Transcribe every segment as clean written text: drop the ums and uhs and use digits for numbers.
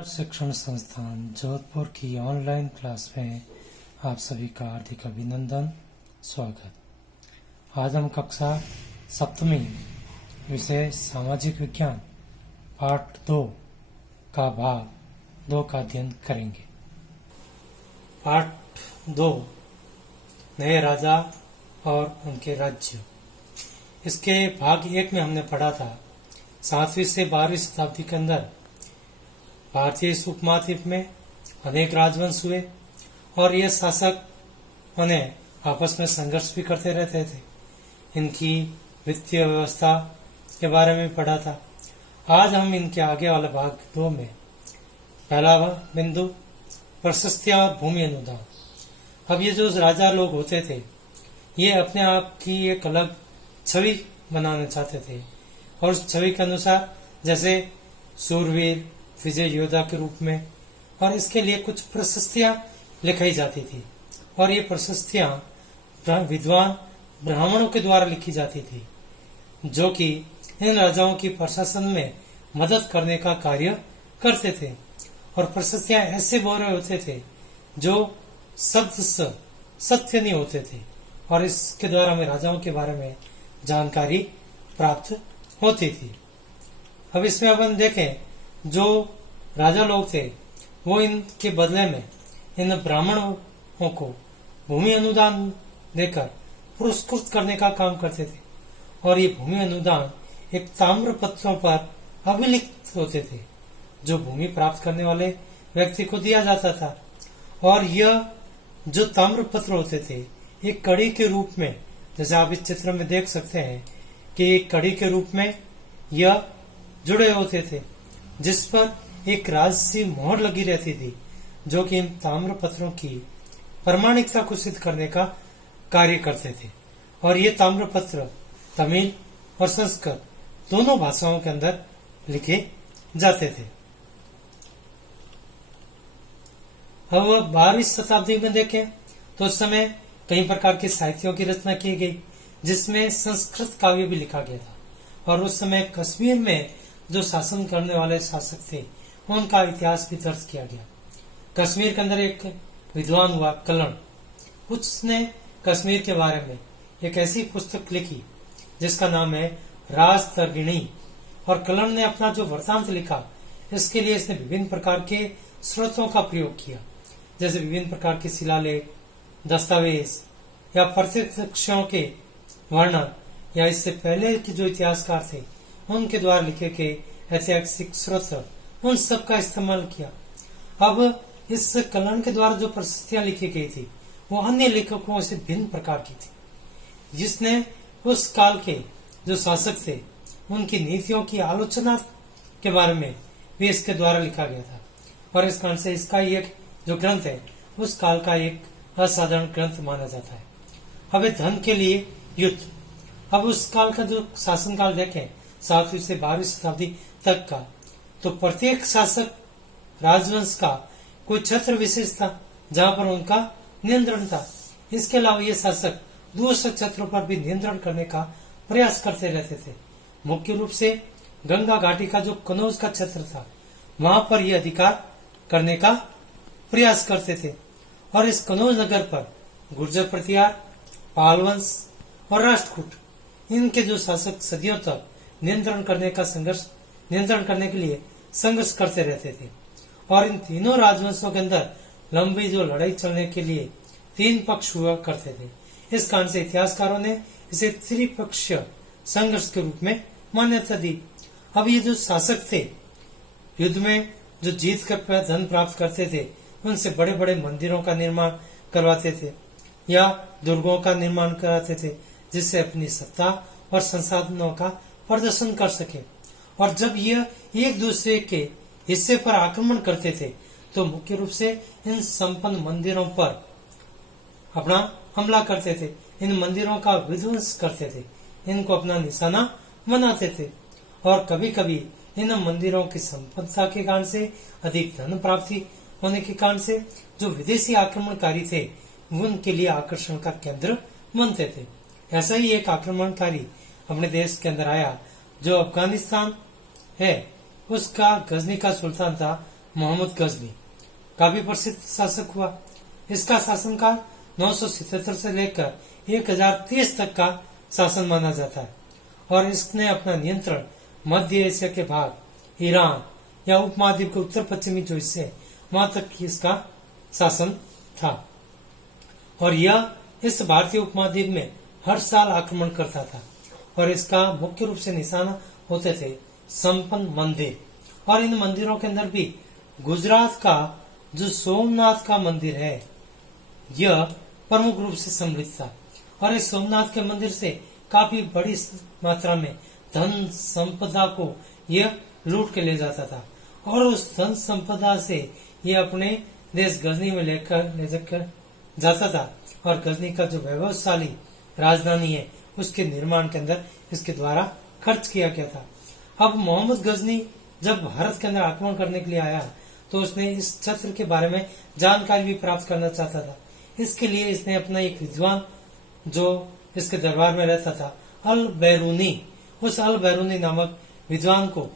शिक्षण संस्थान जोधपुर की ऑनलाइन क्लास में आप सभी का हार्दिक अभिनंदन, स्वागत। आज हम कक्षा सप्तमी विषय सामाजिक विज्ञान पाठ 2 का भाग 2 का अध्ययन करेंगे। पाठ 2 नए राजा और उनके राज्य। इसके भाग 1 में हमने पढ़ा था 7वीं से 12वीं शताब्दी के अंदर भारतीय उपमहाद्वीप में अनेक राजवंश हुए और ये शासक उन्हें आपस में संघर्ष भी करते रहते थे। इनकी वित्तीय व्यवस्था के बारे में पढ़ा था। आज हम इनके आगे वाला भाग 2 में पहला बिंदु प्रशस्तियां और भूमि अनुदान। अब ये जो राजा लोग होते थे ये अपने आप की एक अलग छवि बनाना चाहते थे और उस छवि के अनुसार जैसे सूरवीर, विजय योद्धा के रूप में, और इसके लिए कुछ प्रशस्तियां लिखाई जाती थी और ये प्रशस्तियां विद्वान ब्राह्मणों के द्वारा लिखी जाती थी जो कि इन राजाओं की प्रशासन में मदद करने का कार्य करते थे। और प्रशस्तियां ऐसे बोरे होते थे जो शब्द सत्य नहीं होते थे और इसके द्वारा हमें राजाओं के बारे में जानकारी प्राप्त होती थी। अब इसमें अपन देखें, जो राजा लोग थे वो इनके बदले में इन ब्राह्मणों को भूमि अनुदान देकर पुरस्कृत करने का काम करते थे और ये भूमि अनुदान एक ताम्र पत्रों पर अभिलिखित होते थे जो भूमि प्राप्त करने वाले व्यक्ति को दिया जाता था। और यह जो ताम्र पत्र होते थे एक कड़ी के रूप में, जैसे आप इस चित्र में देख सकते हैं कि एक कड़ी के रूप में यह जुड़े होते थे जिस पर एक राजसी मोहर लगी रहती थी जो कि इन ताम्र पत्रों की प्रामाणिकता को सिद्ध करने का कार्य करते थे। और ये ताम्र पत्र तमिल और संस्कृत दोनों भाषाओं के अंदर लिखे जाते थे। अब 12वीं शताब्दी में देखें तो उस समय कई प्रकार के साहित्यों की रचना की गई जिसमें संस्कृत काव्य भी लिखा गया था। और उस समय कश्मीर में जो शासन करने वाले शासक थे उनका इतिहास भी दर्ज किया गया। कश्मीर के अंदर एक विद्वान हुआ कलण, उसने कश्मीर के बारे में एक ऐसी पुस्तक लिखी जिसका नाम है राजतर्गिणी। और कलण ने अपना जो वृत्तांत लिखा इसके लिए इसने विभिन्न प्रकार के स्रोतों का प्रयोग किया, जैसे विभिन्न प्रकार के शिलालेख, दस्तावेज या प्रत्यक्षों के वर्णन या इससे पहले के जो इतिहासकार थे उनके द्वारा लिखे गए ऐतिहासिक स्रोत, उन सब का इस्तेमाल किया। अब इस कलण के द्वारा जो प्रशस्तियां लिखी गई थी वो अन्य लेखकों से भिन्न प्रकार की थी, जिसने उस काल के जो शासक थे उनकी नीतियों की आलोचना के बारे में भी इसके द्वारा लिखा गया था। और इस कारण से इसका एक जो ग्रंथ है उस काल का एक असाधारण ग्रंथ माना जाता है। अब धन के लिए युद्ध। अब उस काल का जो शासन काल देखें 7वीं से 12वीं शताब्दी तक का, तो प्रत्येक शासक राजवंश का कोई क्षेत्र विशेष था जहां पर उनका नियंत्रण था। इसके अलावा ये शासक दूसरे क्षेत्रों पर भी नियंत्रण करने का प्रयास करते रहते थे। मुख्य रूप से गंगा घाटी का जो कनौज का क्षेत्र था वहां पर ये अधिकार करने का प्रयास करते थे। और इस कनौज नगर पर गुर्जर प्रतिहार, पालवंश और राष्ट्रकूट इनके जो शासक सदियों तक नियंत्रण करने के लिए संघर्ष करते रहते थे। और इन तीनों राजवंशों के अंदर लंबी जो लड़ाई चलने के लिए 3 पक्ष हुआ करते थे। इस कारण से इतिहासकारों ने इसे त्रिपक्षीय संघर्ष के रूप में मान्यता दी। अब ये जो शासक थे युद्ध में जो जीत कर धन प्राप्त करते थे उनसे बड़े बड़े मंदिरों का निर्माण करवाते थे या दुर्गों का निर्माण कराते थे जिससे अपनी सत्ता और संसाधनों का प्रदर्शन कर सके। और जब यह एक दूसरे के हिस्से पर आक्रमण करते थे तो मुख्य रूप से इन संपन्न मंदिरों पर अपना हमला करते थे, इन मंदिरों का विध्वंस करते थे, इनको अपना निशाना बनाते थे। और कभी कभी इन मंदिरों की संपन्नता के कारण से अधिक धन प्राप्ति होने के कारण से जो विदेशी आक्रमणकारी थे उनके लिए आकर्षण का केंद्र बनते थे। ऐसा ही एक आक्रमणकारी अपने देश के अंदर आया जो अफगानिस्तान है, उसका गजनी का सुल्तान था मोहम्मद गजनी काफी प्रसिद्ध शासक हुआ। इसका शासनकाल 977 से लेकर 1030 तक का शासन माना जाता है और इसने अपना नियंत्रण मध्य एशिया के भाग, ईरान या उपमहाद्वीप के उत्तर पश्चिमी जो हिस्से वहां तक की इसका शासन था और यह इस भारतीय उपमहाद्वीप में हर साल आक्रमण करता था और इसका मुख्य रूप से निशाना होते थे संपन्न मंदिर। और इन मंदिरों के अंदर भी गुजरात का जो सोमनाथ का मंदिर है यह प्रमुख रूप से सम्मिलित था और इस सोमनाथ के मंदिर से काफी बड़ी मात्रा में धन संपदा को यह लूट के ले जाता था और उस धन संपदा से यह अपने देश गजनी में ले जाकर जाता था और गजनी का जो वैभवशाली राजधानी है उसके निर्माण के अंदर इसके द्वारा खर्च किया गया था। अब मोहम्मद गजनी जब भारत के अंदर आक्रमण करने के लिए आया तो उसने इस क्षेत्र के बारे में जानकारी भी प्राप्त करना चाहता था। इसके लिए इसने अपना एक विद्वान जो इसके दरबार में रहता था अल बैरूनी, उस अल बैरूनी नामक विद्वान को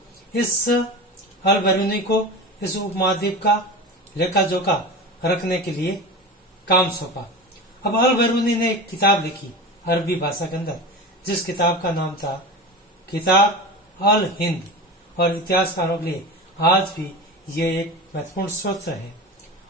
इस उपमहाद्वीप का लेखा जोखा रखने के लिए काम सौंपा। अब अल बैरूनी ने एक किताब लिखी अरबी भाषा के अंदर जिस किताब का नाम था किताब अल हिंद और इतिहासकारों के लिए आज भी ये एक महत्वपूर्ण स्रोत है।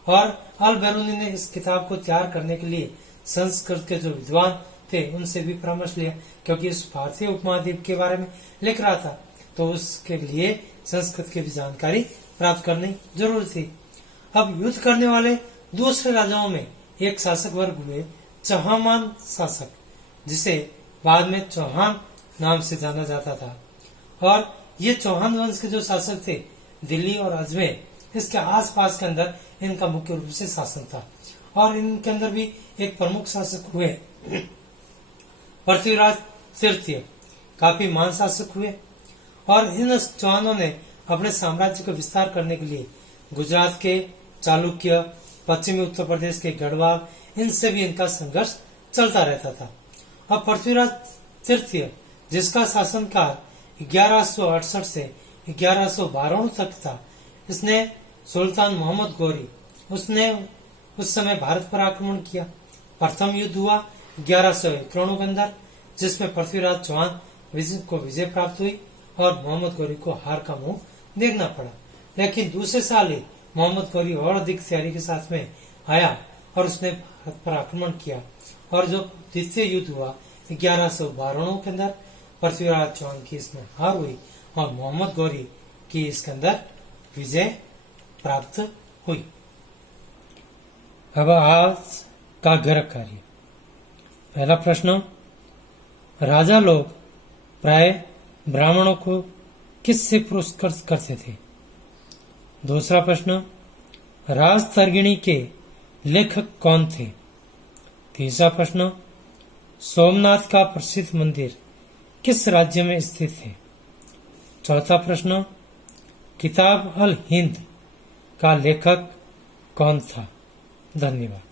और अल बैरूनी ने इस किताब को तैयार करने के लिए संस्कृत के जो विद्वान थे उनसे भी परामर्श लिया क्योंकि इस भारतीय उपमहाद्वीप के बारे में लिख रहा था तो उसके लिए संस्कृत की भी जानकारी प्राप्त करनी जरूरी थी। अब युद्ध करने वाले दूसरे राजाओं में एक शासक वर्ग हुए चौहान शासक, जिसे बाद में चौहान नाम से जाना जाता था। और ये चौहान वंश के जो शासक थे दिल्ली और अजमेर इसके आसपास के अंदर इनका मुख्य रूप से शासन था और इनके अंदर भी एक प्रमुख शासक हुए पृथ्वीराज तृतीय, काफी महान शासक हुए और इन चौहानों ने अपने साम्राज्य को विस्तार करने के लिए गुजरात के चालुक्य, पश्चिमी उत्तर प्रदेश के गढ़वाल, इनसे भी इनका संघर्ष चलता रहता था। अब पृथ्वीराज तृतीय जिसका शासनकाल 1168 से 1192 तक था, इसने सुल्तान मोहम्मद गौरी उसने उस समय भारत पर आक्रमण किया। प्रथम युद्ध हुआ 1191 के अंदर जिसमें पृथ्वीराज चौहान को विजय प्राप्त हुई और मोहम्मद गौरी को हार का मुंह देखना पड़ा। लेकिन दूसरे साल ही मोहम्मद गौरी और अधिक तैयारी के साथ में आया और उसने भारत पर आक्रमण किया और जो द्वितीय युद्ध हुआ 1192 के अंदर पृथ्वीराज चौहान की इसमें हार हुई और मोहम्मद गौरी की इसके अंदर विजय प्राप्त हुई। अब आज का गर्भ कार्य। पहला प्रश्न, राजा लोग प्राय ब्राह्मणों को किससे पुरस्कृत करते थे? दूसरा प्रश्न, राजतर्गिणी के लेखक कौन थे? तीसरा प्रश्न, सोमनाथ का प्रसिद्ध मंदिर किस राज्य में स्थित है? चौथा प्रश्न, किताब अल हिंद का लेखक कौन था? धन्यवाद।